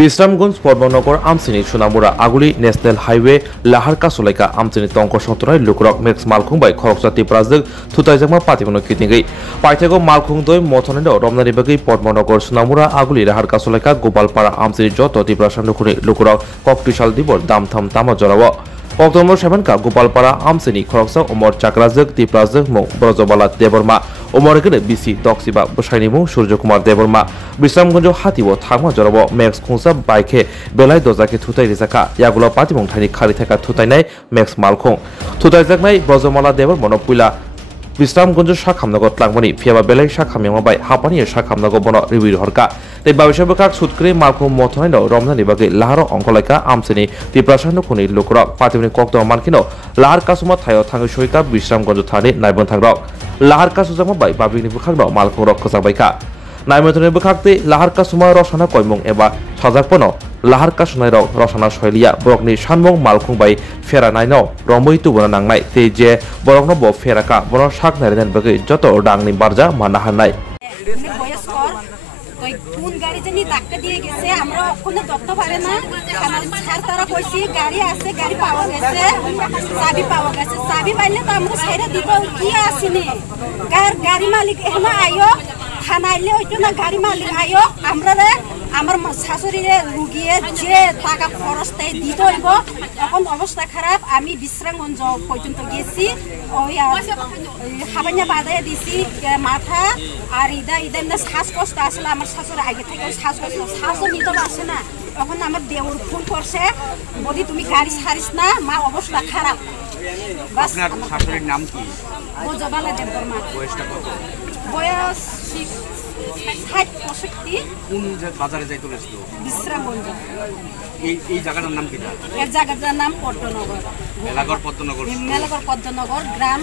বিশ্রামগঞ্জ পদ্মনগর আমচিনি সোনামুরা আগুলি national highway লাহারকা সলাইকা আমচিনি তংক সন্তরাय লুকরক মেক্স মালখুং बाय खरकजाति प्राजक थुताइजामा पातिमनो कितनिगै पाइथागो मालखुं दय मथनैनो रमनानि बागै पद्मनगर सोनामुरा आगुली लाहारका सलाइका गोपालपारा আমচিনি जत तिप्रा सान्दुखुनि लुकरक कक्तिशाल दिबर दामथाम तामा जराव अक्टोबर 7 का गोपालपारा আমচিনি खरकसा उमर चाकराजक तिप्राजक मौ ब्रजबाला देबरमा उमरगने बिसि दक्सिबा बसाइनिमु सूर्य कुमार देबरमा বিশ্রামগঞ্জ हातिबो थांमा जराव मैक्स खुंसा बाइके बेलाय दजाके थुताइ रिजाका यागुला पातिमं थाइनि खारि थाका थुताइनाय मैक्स मालखुं थुताइजाकनाय ब्रजमाला देबर मनपुइला বিশ্রামগঞ্জ শাখামনগর ত্লাংমনি ফিয়াবা বেলাই শাখামিয়াमा बाय हापानि शाखामनगो बन रिबिर हरका ते बाविसबकाक सुतक्रे मालखुं मथनाइनो रमनानि बागै लाहारो अंकलाइका আমচিনি तिप्रासानो खुनि लुकरा पातिमनि कक्तो मानखिनो लाहार कासुमा थायो थाङै सयका বিশ্রামগঞ্জ थानि नायबन थांग्राव लाहार कासुजामा बाय बाबिनि बुखागनो मालखुं रखजाबायका नायमथने बुखागते लाहार कासुमा रसना कयमुं एबा सजाकपनो लाहार कासुनाय रसना शैलिया बरकनि सानमुं मालखुं बाय फेरा नायनो रमै तुबना नांनाय ते जे बरकनो ब फेराका बर साक नायरेन बागै जत डांनि बारजा माना हानाय কোন গাড়ি জানি ধাক্কা দিয়ে গেছে আমরা ওখানে ধরতে পারে না স্যার তারা কইছি গাড়ি আছে গাড়ি পাওয়া গেছে চাবি পাইলে তো আমরা সাইডে দিব কি আসেনি গাড়ি মালিক এখানে আইও থানাইলে হইতো না গাড়ি মালিক আইও আমরা আমার শাশুড়িরে রুগিয়ে যে টাকা খরচটাই দিতে হইব এখন অবস্থা খারাপ আমি বিশ্রামগঞ্জ পর্যন্ত গেছি ওই হাবাইয়া বাজায় দিছি মাথা আর ইদা শ্বাসকষ্ট আসলে আমার শাশুড়ি আগে থেকে শ্বাসও নিতে পারছে না এখন আমার দেওর ফোন করছে বলি তুমি গাড়ি ছাড়িস না মা অবস্থা খারাপ আপনার শাশুড়ির নাম কি? ব্রজবালা দেববর্মা। বয়সটা কত? বয়স 60-65। কোন বাজারে যাইতে হইছিল? বিশ্রামগঞ্জ। এই জায়গাটার নাম কি? এই জায়গাটার নাম পদ্মনগর। মেলাগড় পদ্মনগর। মেলাগড় পদ্মনগর গ্রাম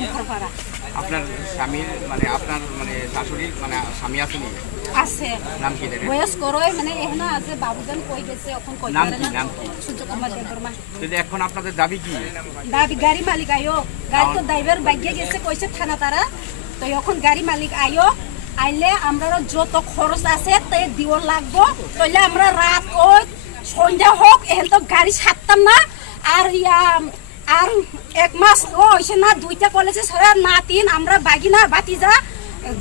মুখারপাড়া। আপনার স্বামীর মানে আপনার মানে শাশুড়ির মানে স্বামী আসেনি? আছে। নাম কি? বয়স করয় মানে এখানে আছে বাবুজান কই গেছে এখন কই নাম কি? নাম কি? সূর্য কুমার দেববর্মা। তাহলে এখন আপনাদের দাবি কি? দাবি গাড়ি মালিক আইও গাড়ি তো ড্রাইভার বাইকে গেছে কইছে থানা তারা তো এখন গাড়ি মালিক আইও আইলে আমরা যত খরচ আছে তে দিও লাগবো তাইলে আমরা রাত ওই সন্ধ্যা হোক এখন তো গাড়ি ছাড়তাম না আর আর এক মাস ও হইছে না দুইটা কলেজে ছাড়া না তিন আমরা বাগিনা বাতিজা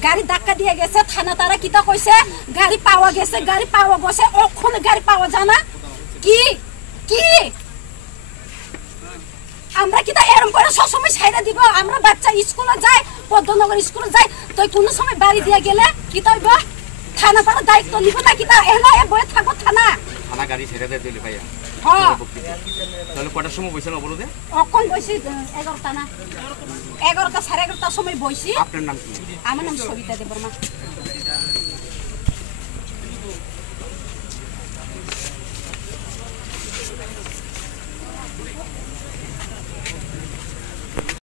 গাড়ি ধাক্কা দিয়ে গেছে থানা তারা কিতা কইছে গাড়ি পাওয়া গেছে ওখানে গাড়ি পাওয়া যায় না কি কি আমরা কিতা এরকম করে সবসময় ছাইরা দিব আমরা বাচ্চা স্কুলে যায় পদ্মনগর স্কুলে যায় তো কোন সময় বাড়ি দিয়ে গেলে কিতা হইব থানা তারা দায়িত্ব নিব না কিতা এলো এ বয়ে থাকবো থানা গাড়ি ছেড়ে দিয়ে দিলে ভাইয়া হ্যাঁ তাহলে কটার সময় বইছেন অবরোধে? অখন বইছি 11টা না 11টা 11:30টার সময় বইছি। আপনার নাম কি? আমার নাম সবিতা দেববর্মা।